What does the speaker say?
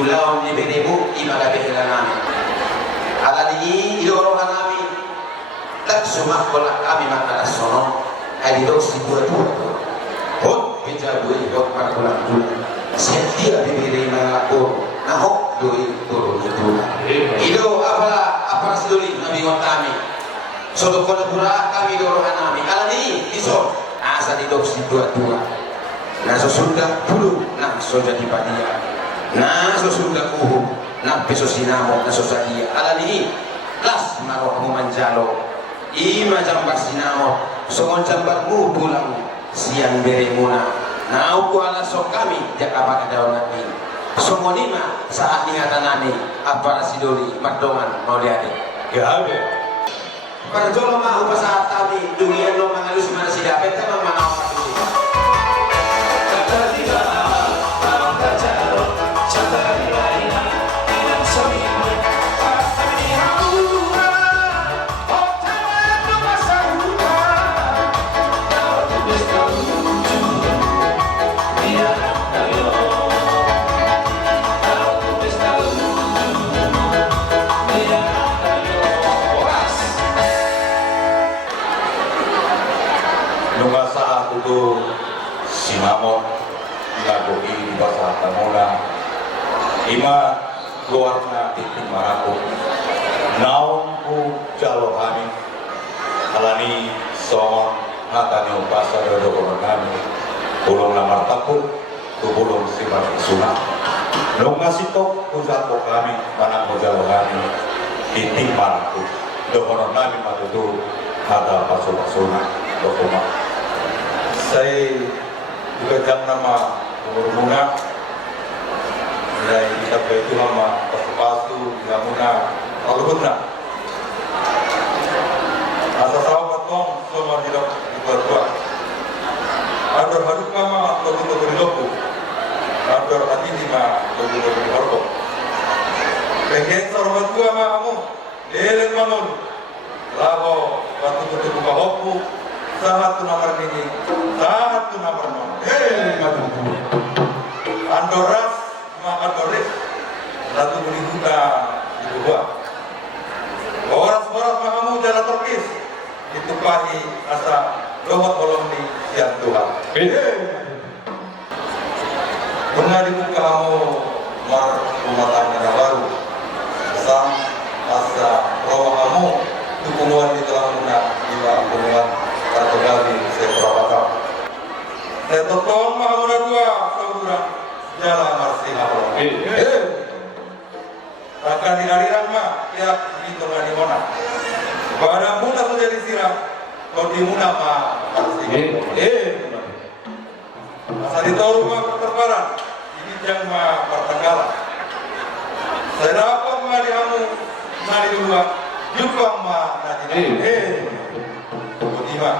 Idulaw ni binibu imagabihila namin. Alani idorohan namin. Tagsumak wala kami makalasono. Ay dito siguro ito. Hot, pijabuhi, hot paragulang-gulang. Siya bibili ng lakor. Nahok, doy, turun ito. Ido, apa siduli, nabingon kami. So, doon pura kami idorohan namin. Alani, iso. Asa dito siguro nasusundag pulo na soja di padia nasusundag uho na peso sinamo na sosadia alani las marok mo manjalo ima jambar sinamo songon jambar mu pulang siang bere muna nau ko ala sok kami jaka daw natin songon ima saat ingatan nani apa sidoli madongan mauliade gabe parjolo mau pasaat kami dunia no mangalus mana sidapet tamang manau nunga saat itu sinamot ngagoi di bahasa Tamuna ima keluar na titik maraku naon ku jalohani alani songon hatani upasa dodo kami bulung namar takut tu bulung sifat sunah nunga sitok kuzato kami manang ku jalohani titik maraku dokonon kami matutu hata pasu-pasuna dokuma saya juga jam nama umur-umurnya dari kita itu nama pasu-pasu jamuna alutna asa sahabat kong semua hidup dibuat ada hadut kama atau berloku ada hati lima atau berloku pengen sahabat gua kamu lelen bangun lago batu-batu buka hopu satu nomor ini, satu nomor non. Andoras, makan doris, satu beli juta di dua. Boras-boras makamu jalan terkis, ditumpahi asa lomot bolong di siang Tuhan. Pernah dibuka kamu mar rumah tangga baru, sang asa roh kamu dukungan di dalam benak jiwa hubungan atau kali saya berapa saya tolong mahamuna dua saudara jalan marsi Allah akan dihariran mah ya di tengah di mana pada muna sudah disiram kalau di muna mah masa di tahu rumah pertemparan ini jangan mah pertenggalan saya dapat mah di kamu mah di dua juga mah nanti Budiman